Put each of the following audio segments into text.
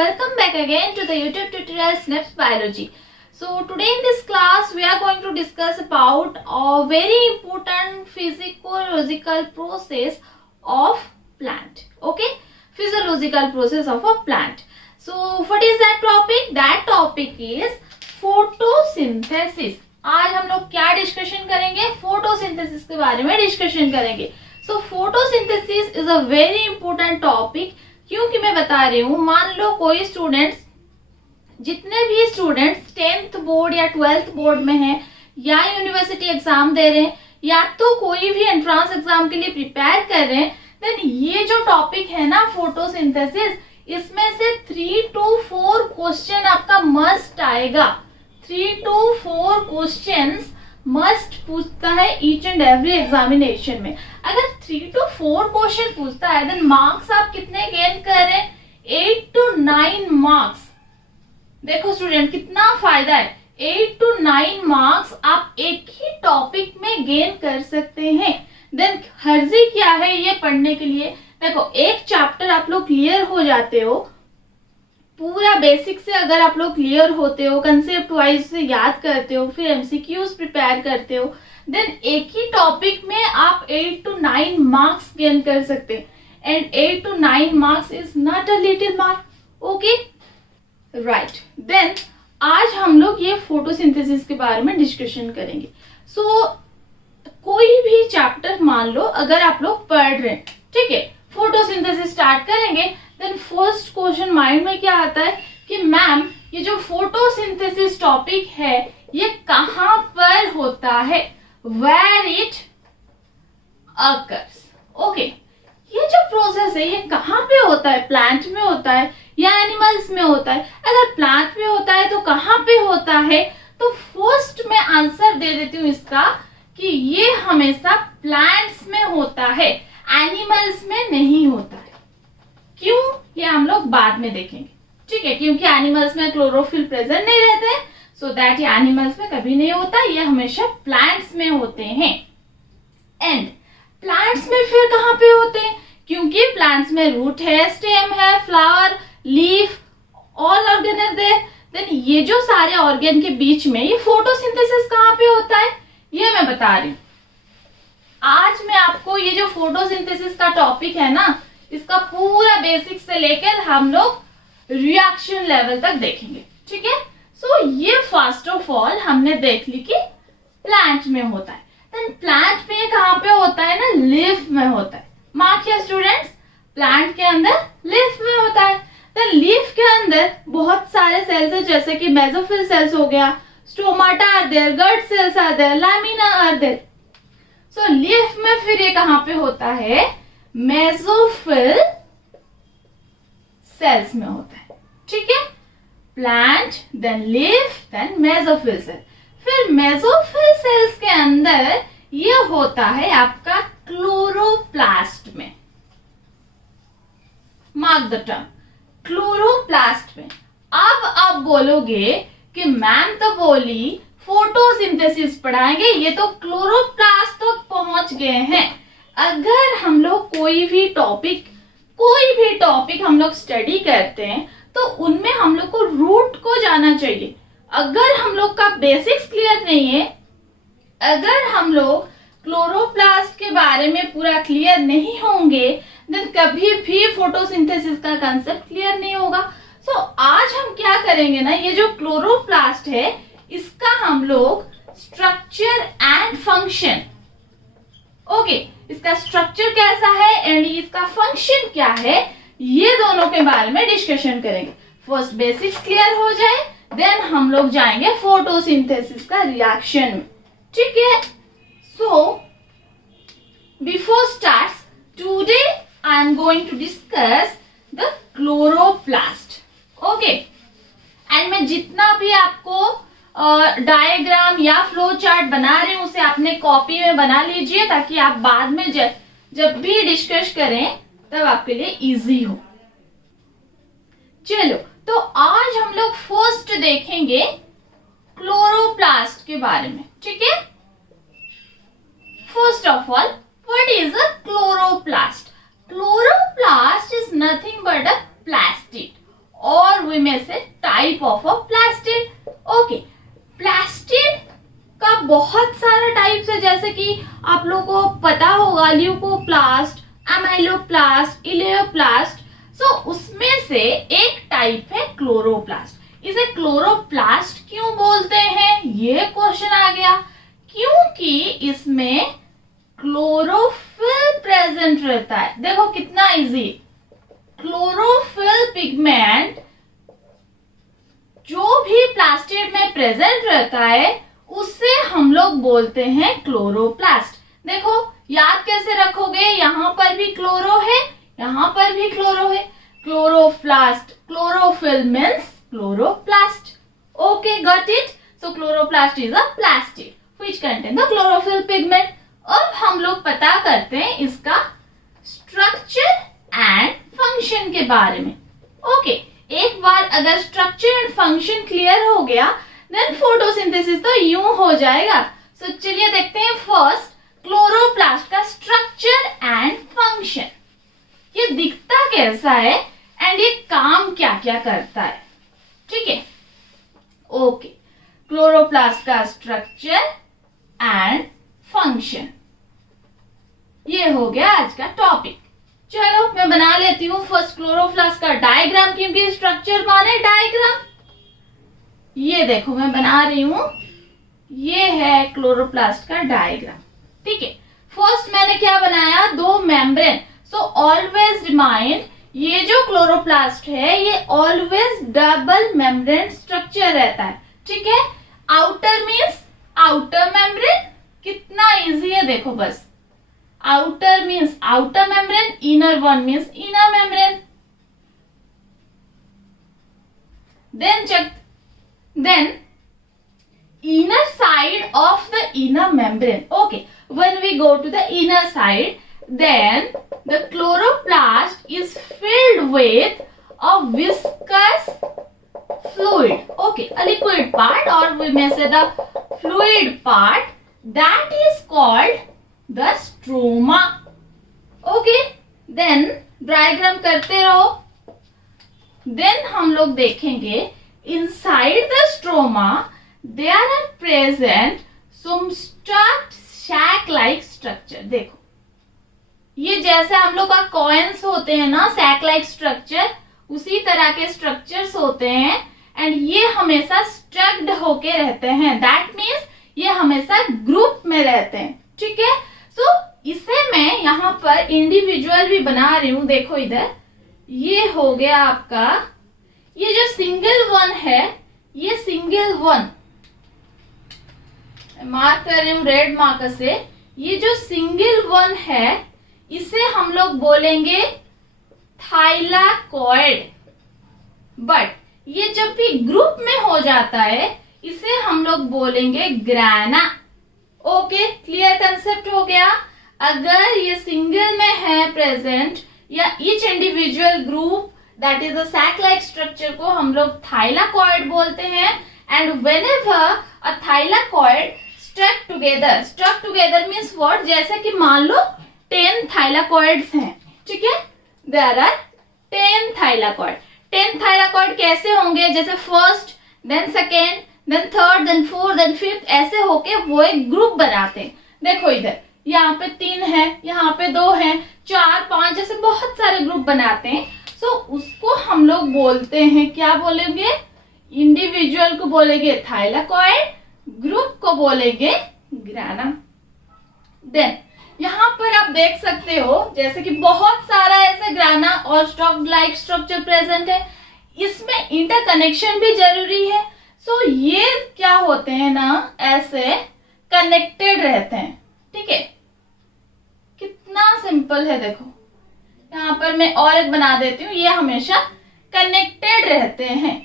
welcome back again to the YouTube tutorial SNEB'S Biology. So today in this class we are going to discuss about a very important physiological process of plant. Okay, physiological process of a plant. So what is that topic? That topic is photosynthesis. आज हम लोग क्या discussion करेंगे? Photosynthesis के बारे में discussion करेंगे. सो photosynthesis is a very important topic. क्योंकि मैं बता रही हूँ, मान लो कोई स्टूडेंट्स, जितने भी स्टूडेंट्स 10th बोर्ड या 12th बोर्ड में हैं या यूनिवर्सिटी एग्जाम दे रहे हैं या तो कोई भी एंट्रेंस एग्जाम के लिए प्रिपेयर कर रहे हैं, देन ये जो टॉपिक है ना फोटोसिंथेसिस, इसमें से 3 to 4 क्वेश्चन आपका मस्ट आएगा. 3 to 4 क्वेश्चंस मस्ट पूछता है ईच एंड एवरी एग्जामिनेशन में. अगर 3 to 4 क्वेश्चन पूछता है देन मार्क्स आप कितने गेन कर रहे हैं? 8 to 9 मार्क्स. देखो स्टूडेंट कितना फायदा है. 8 to 9 मार्क्स आप एक ही टॉपिक में गेन कर सकते हैं. देन हर्जी क्या है ये पढ़ने के लिए? देखो एक चैप्टर आप लोग क्लियर हो जाते हो, पूरा बेसिक से अगर आप लोग क्लियर होते हो, कंसेप्ट वाइज से याद करते हो, फिर एमसीक्यूज प्रिपेयर करते हो, देन एक ही टॉपिक में आप 8 to 9 मार्क्स गेन कर सकते हैं. And 8 to 9 marks is not a little mark. Okay right. Then आज हम लोग ये फोटोसिंथेसिस के बारे में डिस्कशन करेंगे. सो कोई भी चैप्टर मान लो अगर आप लोग पढ़ रहे हैं, ठीक है, फोटोसिंथेसिस स्टार्ट करेंगे, देन फर्स्ट क्वेश्चन माइंड में क्या आता है कि मैम ये जो फोटोसिंथेसिस टॉपिक है ये कहां पर होता है? Where it occurs. ओके, ये जो प्रोसेस है ये कहां पे होता है? प्लांट में होता है या एनिमल्स में होता है? अगर प्लांट में होता है तो कहां पे होता है? तो फर्स्ट मैं आंसर दे देती हूँ इसका कि ये हमेशा प्लांट्स में होता है, एनिमल्स में नहीं होता है. क्यों? ये हम लोग बाद में देखेंगे, ठीक है, क्योंकि एनिमल्स में क्लोरोफिल प्रेजेंट नहीं रहते, सो दैट ये एनिमल्स में कभी नहीं होता, ये हमेशा प्लांट्स में होते हैं. एंड प्लांट्स में फिर कहां पे होते हैं? क्योंकि प्लांट्स में रूट है, स्टेम है, flower, leaf, all organ are there. Then ये जो सारे ऑर्गन के बीच में ये फोटोसिंथेसिस कहां पे होता है ये मैं बता रही हूँ. आज मैं आपको ये जो फोटोसिंथेसिस का टॉपिक है ना, इसका पूरा बेसिक से लेकर हम लोग रिएक्शन लेवल तक देखेंगे, ठीक है. सो ये फर्स्ट ऑफ ऑल हमने देख ली कि प्लांट में होता है. देन प्लांट में कहां पे होता है ना? लीफ में होता है. मार्क किया स्टूडेंट्स, प्लांट के अंदर लीफ में होता है. देन लीफ के अंदर बहुत सारे सेल्स है, जैसे कि मेसोफिल सेल्स हो गया, stomata are there, guard cells are there, lamina are there. So leaf में फिर ये कहां पे होता है? मेसोफिल सेल्स में होता है, ठीक है. Plant, then leaf, then mesophyll cell. फिर मेसोफिल सेल्स के अंदर ये होता है आपका क्लोरोप्लास्ट में. मार्क द टर्म क्लोरोप्लास्ट में. अब आप बोलोगे कि मैम तो बोली फोटोसिंथेसिस पढ़ाएंगे, ये तो क्लोरोप्लास्ट तक तो पहुंच गए हैं. अगर हम लोग कोई भी टॉपिक हम लोग स्टडी करते हैं तो उनमें हम लोग को रूट को जाना चाहिए. अगर हम लोग का बेसिक्स क्लियर नहीं है, अगर हम लोग क्लोरोप्लास्ट के बारे में पूरा क्लियर नहीं होंगे, देन कभी भी फोटोसिंथेसिस का कंसेप्ट क्लियर नहीं होगा. सो आज हम क्या करेंगे ना, ये जो क्लोरोप्लास्ट है इसका हम लोग स्ट्रक्चर एंड फंक्शन, ओके, इसका स्ट्रक्चर कैसा है एंड इसका फंक्शन क्या है, ये दोनों के बारे में डिस्कशन करेंगे. फर्स्ट बेसिक्स क्लियर हो जाए, देन हम लोग जाएंगे फोटोसिंथेसिस का रिएक्शन में, ठीक है. So before starts, today I am going to discuss the chloroplast. Okay, and मैं जितना भी आपको डायग्राम या फ्लो चार्ट बना रही हूं उसे आपने कॉपी में बना लीजिए, ताकि आप बाद में जब भी डिस्कस करें तब आपके लिए इजी हो. चलो, तो आज हम लोग फर्स्ट देखेंगे क्लोरोप्लास्ट के बारे में, ठीक है. First of all, what is a chloroplast? Chloroplast is nothing but a plastid or सारा टाइप्स है, जैसे कि आप लोगों को पता होगा ल्यूकोप्लास्ट, अमाइलोप्लास्ट, इलियोप्लास्ट। सो उसमें से एक टाइप है क्लोरोप्लास्ट। इसे क्लोरोप्लास्ट क्यों बोलते हैं, ये क्वेश्चन आ गया। क्योंकि इसमें क्लोरोफिल प्रेजेंट रहता है। देखो कितना इजी, क्लोरोफिल पिगमेंट जो भी प्लास्टिड में प्रेजेंट रहता है उसे हम लोग बोलते हैं क्लोरोप्लास्ट। देखो याद कैसे रखोगे, यहां पर भी क्लोरो है, यहां पर भी क्लोरो है। Chloroplast, chlorophyll means chloroplast. Okay, got it. So chloroplast is a plastid which contain the chlorophyll pigment. अब हम लोग पता करते हैं इसका स्ट्रक्चर एंड फंक्शन के बारे में। ओके, एक बार अगर स्ट्रक्चर एंड फंक्शन क्लियर हो गया देन फोटोसिंथेसिस तो यूं हो जाएगा। सो चलिए देखते हैं फर्स्ट क्लोरोप्लास्ट का स्ट्रक्चर एंड फंक्शन। ये दिखता कैसा है एंड ये काम क्या क्या करता है, ठीक है। ओके, क्लोरोप्लास्ट का स्ट्रक्चर एंड फंक्शन, ये हो गया आज का टॉपिक। चलो मैं बना लेती हूँ फर्स्ट क्लोरोप्लास्ट का डायग्राम, क्योंकि स्ट्रक्चर माने डायग्राम। ये देखो मैं बना रही हूँ, ये है क्लोरोप्लास्ट का डायग्राम, ठीक है। फर्स्ट मैंने क्या बनाया, दो मेम्ब्रेन। सो ऑलवेज रिमाइंड, ये जो क्लोरोप्लास्ट है ये ऑलवेज डबल मेम्ब्रेन स्ट्रक्चर रहता है, ठीक है। आउटर मीन्स आउटर मेम्ब्रेन, कितना इजी है देखो बस। Outer means outer membrane, inner one means inner membrane. Then inner side of the inner membrane. Okay, when we go to the inner side, then the chloroplast is filled with a viscous fluid. Okay, a liquid part, or we may say the fluid part, that is called the stroma. Okay, then diagram करते रहो। Then हम लोग देखेंगे inside the stroma there are present some stuck sac like structure। देखो ये जैसे हम लोग का कॉइन्स होते हैं ना, सैक लाइक स्ट्रक्चर, उसी तरह के स्ट्रक्चर्स होते हैं एंड ये हमेशा स्टक्ड होके रहते हैं। दैट मीन्स ये हमेशा ग्रुप में रहते हैं, ठीक है। सो इसे मैं यहाँ पर इंडिविजुअल भी बना रही हूँ। देखो इधर ये हो गया आपका, ये जो सिंगल वन है, ये सिंगल वन मार्क कर रही हूं रेड मार्कर से। ये जो सिंगल वन है इसे हम लोग बोलेंगे थाइलाकॉइड, बट ये जब भी ग्रुप में हो जाता है इसे हम लोग बोलेंगे ग्राना। ओके, क्लियर कंसेप्ट हो गया। अगर ये सिंगल में है प्रेजेंट या each individual group, that is a sac like structure को हम लोग थाइलाकॉइड बोलते हैं। And whenever a thylakoid stuck together means what, जैसे कि मान लो 10 थाइलाकॉइड्स हैं, ठीक है। There are 10 thylakoid. 10 थाइलाकॉइड कैसे होंगे, जैसे first, then second, then third, then fourth, then fifth, ऐसे होके वो एक ग्रुप बनाते हैं। देखो इधर यहाँ पे 3 है, यहाँ पे 2 है, 4, 5, जैसे बहुत सारे ग्रुप बनाते हैं। सो उसको हम लोग बोलते हैं, क्या बोलेंगे, इंडिविजुअल को बोलेंगे थाइलाकॉइड, ग्रुप को बोलेंगे ग्राना। देन यहाँ पर आप देख सकते हो जैसे कि बहुत सारा ऐसे ग्राना और स्टॉक लाइक स्ट्रक्चर प्रेजेंट है, इसमें इंटरकनेक्शन भी जरूरी है। सो ये क्या होते हैं ना, ऐसे कनेक्टेड रहते हैं, ठीक है। कितना सिंपल है, देखो यहाँ पर मैं और एक बना देती हूँ, ये हमेशा कनेक्टेड रहते हैं।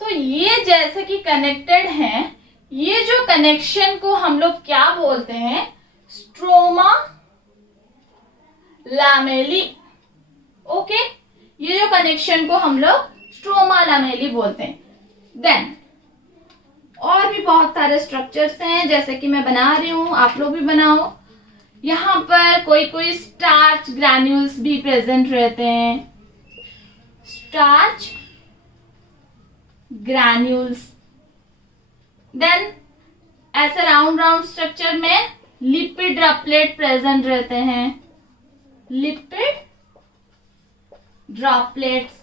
सो ये जैसे कि कनेक्टेड हैं, ये जो कनेक्शन को हम लोग क्या बोलते हैं, स्ट्रोमा लैमेली। ओके, ये जो कनेक्शन को हम लोग स्ट्रोमा लैमेली बोलते हैं। देन और भी बहुत सारे स्ट्रक्चर्स हैं, जैसे कि मैं बना रही हूं, आप लोग भी बनाओ। यहाँ पर कोई कोई स्टार्च ग्रैन्यूल्स भी प्रेजेंट रहते हैं, स्टार्च ग्रैन्यूल्स। देन ऐसे राउंड राउंड स्ट्रक्चर में लिपिड ड्रॉपलेट प्रेजेंट रहते हैं, लिपिड ड्रॉपलेट्स।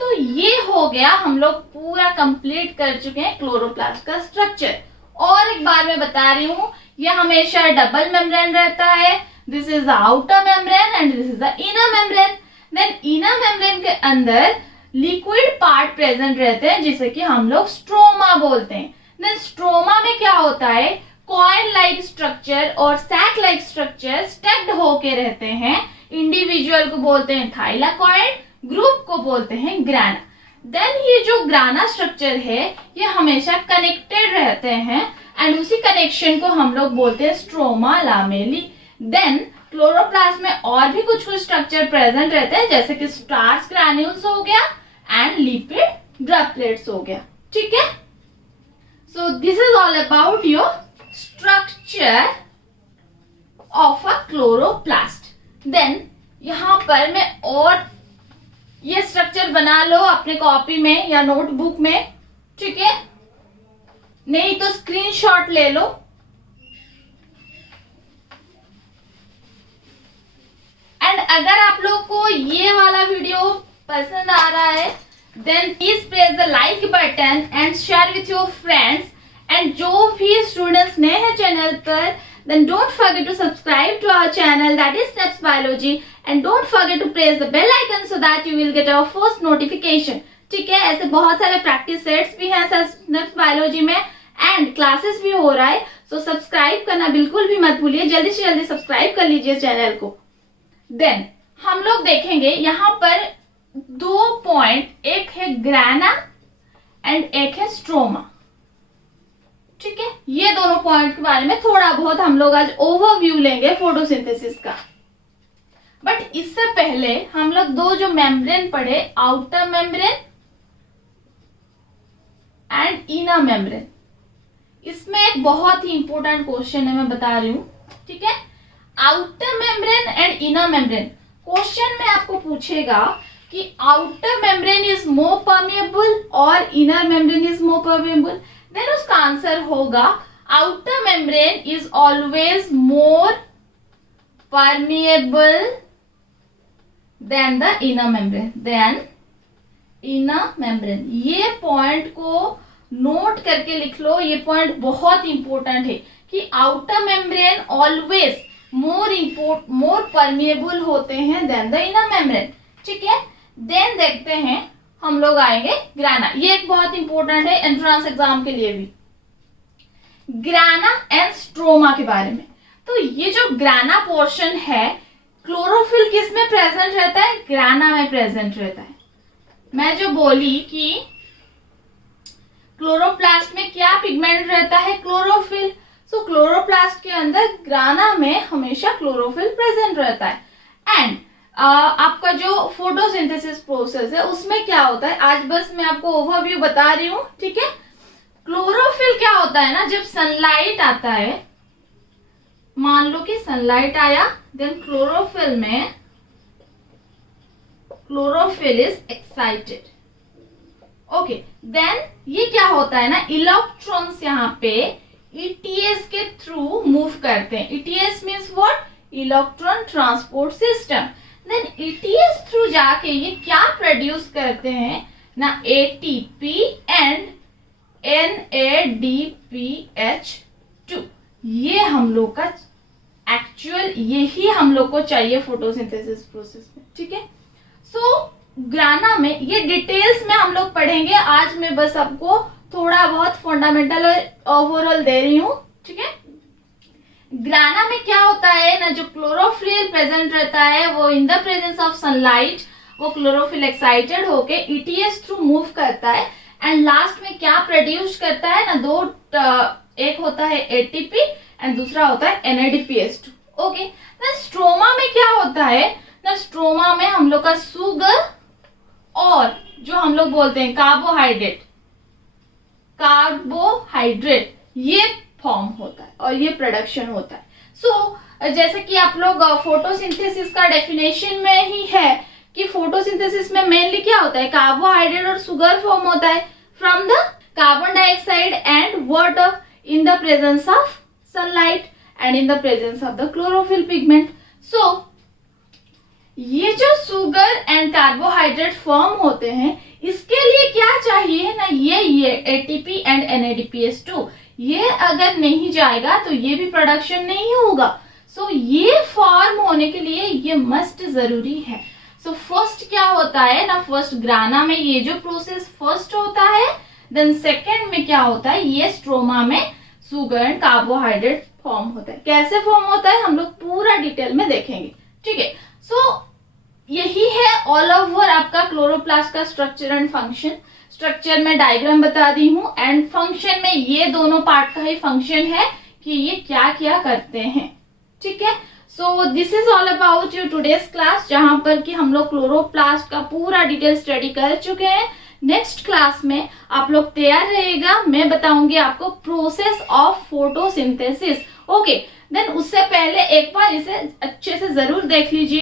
तो ये हो गया, हम लोग पूरा कंप्लीट कर चुके हैं क्लोरोप्लास्ट का स्ट्रक्चर। और एक बार मैं बता रही हूं, ये हमेशा डबल मेम्ब्रेन रहता है। This is the outer membrane and this is the inner membrane. Then inner membrane के अंदर लिक्विड पार्ट प्रेजेंट रहते हैं जिसे कि हम लोग स्ट्रोमा बोलते हैं। देन स्ट्रोमा में क्या होता है, कॉइन लाइक स्ट्रक्चर और सैक लाइक स्ट्रक्चर स्टेक्ड होके रहते हैं। इंडिविजुअल को बोलते हैं थाइलाकॉइड, ग्रुप को बोलते हैं ग्राना। देन ये जो ग्राना स्ट्रक्चर है ये हमेशा कनेक्टेड रहते हैं एंड उसी कनेक्शन को हम लोग बोलते हैं स्ट्रोमा लामेली। देन क्लोरोप्लास्ट में और भी कुछ कुछ स्ट्रक्चर प्रेजेंट रहते हैं जैसे कि स्टार्च ग्रैन्यूल्स हो गया एंड लिपिड ड्रॉपलेट्स हो गया। ठीक है, so this is all about your structure of a chloroplast. Then यहां पर मैं और ये स्ट्रक्चर बना लो अपने कॉपी में या नोटबुक में, ठीक है, नहीं तो स्क्रीनशॉट ले लो। एंड अगर आप लोग को ये वाला वीडियो पसंद आ रहा है then please press the like button and share with your friends. And जो भी स्टूडेंट्स नए हैं चैनल पर, then don't forget to subscribe to our channel, that is SNEB'S Biology, and don't forget to press the bell icon so that you will get our first notification. ठीक है, ऐसे बहुत सारे प्रैक्टिस सेट्स भी हैं SNEB'S Biology में and classes भी हो रहा है, सो सब्सक्राइब करना बिल्कुल भी मत भूलिए, जल्दी से जल्दी सब्सक्राइब कर लीजिए चैनल को। देन हम लोग देखेंगे यहाँ पर 2 पॉइंट, एक है ग्राना एंड एक है स्ट्रोमा। ठीक है, ये दोनों पॉइंट के बारे में थोड़ा बहुत हम लोग आज ओवरव्यू लेंगे फोटोसिंथेसिस का। बट इससे पहले हम लोग दो जो मेम्ब्रेन पढ़े, outer membrane and inner membrane, इसमें एक बहुत ही इंपॉर्टेंट क्वेश्चन है, मैं बता रही हूं। ठीक है, outer membrane and inner membrane, question में आपको पूछेगा कि outer membrane is more permeable और inner membrane is more permeable, then उसका आंसर होगा outer membrane is always more permeable than the inner membrane, then inner membrane. ये point को note करके लिख लो, ये पॉइंट बहुत इंपॉर्टेंट है कि outer membrane always more permeable होते हैं देन द इनर मेम्ब्रेन। ठीक है, देन देखते हैं हम लोग आएंगे ग्राना। ये एक बहुत इंपॉर्टेंट है एंट्रेंस एग्जाम के लिए भी, ग्राना एंड स्ट्रोमा के बारे में। तो ये जो ग्राना पोर्शन है, क्लोरोफिल किस में प्रेजेंट रहता है, ग्राना में प्रेजेंट रहता है। मैं जो बोली कि क्लोरोप्लास्ट में क्या पिगमेंट रहता है, क्लोरोफिल। सो क्लोरोप्लास्ट के अंदर ग्राना में हमेशा क्लोरोफिल प्रेजेंट रहता है। एंड आपका जो फोटोसिंथेसिस प्रोसेस है उसमें क्या होता है, आज बस मैं आपको ओवरव्यू बता रही हूँ। ठीक है, क्लोरोफिल क्या होता है ना, जब सनलाइट आता है, मान लो कि सनलाइट आया, then chlorophyll is excited. Okay, then ये क्या होता है ना, इलेक्ट्रॉन्स यहाँ पे ईटीएस के थ्रू मूव करते हैं। ETS means what, electron transport system. Then ETS through जाके ये क्या प्रोड्यूस करते हैं ना, एटीपी एंड NADPH2। ये हम लोग का एक्चुअल, यही हम लोग को चाहिए फोटोसिंथेसिस प्रोसेस में। ठीक है, सो ग्राना में ये डिटेल्स में हम लोग पढ़ेंगे, आज मैं बस आपको थोड़ा बहुत फंडामेंटल और ओवरऑल दे रही हूँ। ठीक है, ग्राना में क्या होता है ना, जो क्लोरोफिल प्रेजेंट रहता है वो in the presence of sunlight वो क्लोरोफिल एक्साइटेड होके ईटीएस थ्रू मूव करता है एंड लास्ट में क्या प्रोड्यूस करता है ना, एक होता है एटीपी एंड दूसरा होता है NADPH2। ओके, तो स्ट्रोमा में क्या होता है ना, स्ट्रोमा में हम लोग का शुगर और जो हम लोग बोलते हैं कार्बोहाइड्रेट ये फॉर्म होता है और ये प्रोडक्शन होता है। सो जैसे कि आप लोग फोटोसिंथेसिस का डेफिनेशन में ही है कि फोटोसिंथेसिस में मेनली क्या होता है, कार्बोहाइड्रेट और शुगर फॉर्म होता है from the carbon dioxide and water in the presence of sunlight and in the presence of the chlorophyll pigment. So ये जो शुगर एंड कार्बोहाइड्रेट फॉर्म होते हैं, इसके लिए क्या चाहिए ना, ये एटीपी एंड NADPH2, ये अगर नहीं जाएगा तो ये भी प्रोडक्शन नहीं होगा. सो ये फॉर्म होने के लिए ये मस्ट जरूरी है. सो फर्स्ट क्या होता है ना, फर्स्ट ग्राना में ये जो प्रोसेस फर्स्ट होता है, देन सेकेंड में क्या होता है, ये स्ट्रोमा में शुगर एंड कार्बोहाइड्रेट फॉर्म होता है. कैसे फॉर्म होता है हम लोग पूरा डिटेल में देखेंगे. ठीक है. सो यही है ऑल ओवर आपका क्लोरोप्लास्ट का स्ट्रक्चर एंड फंक्शन. स्ट्रक्चर में डायग्राम बता दी हूँ एंड फंक्शन में ये दोनों पार्ट का ही फंक्शन है कि ये क्या क्या करते हैं. ठीक है. So this is all about your today's class, जहां पर कि हम लोग क्लोरोप्लास्ट का पूरा डिटेल स्टडी कर चुके हैं. नेक्स्ट क्लास में आप लोग तैयार रहेगा, मैं बताऊंगी आपको process of photosynthesis. Okay, then उससे पहले एक बार इसे अच्छे से जरूर देख लीजिए.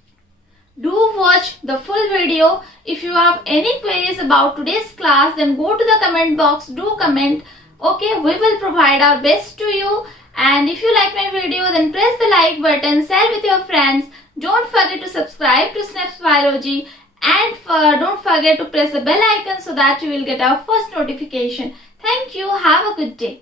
Do watch the full video. If you have any queries about today's class, then go to the comment box. Do comment. Okay, we will provide our best to you. And if you like my video, then press the like button, share with your friends. Don't forget to subscribe to SNEB'S Biology. And don't forget to press the bell icon so that you will get our first notification. Thank you. Have a good day.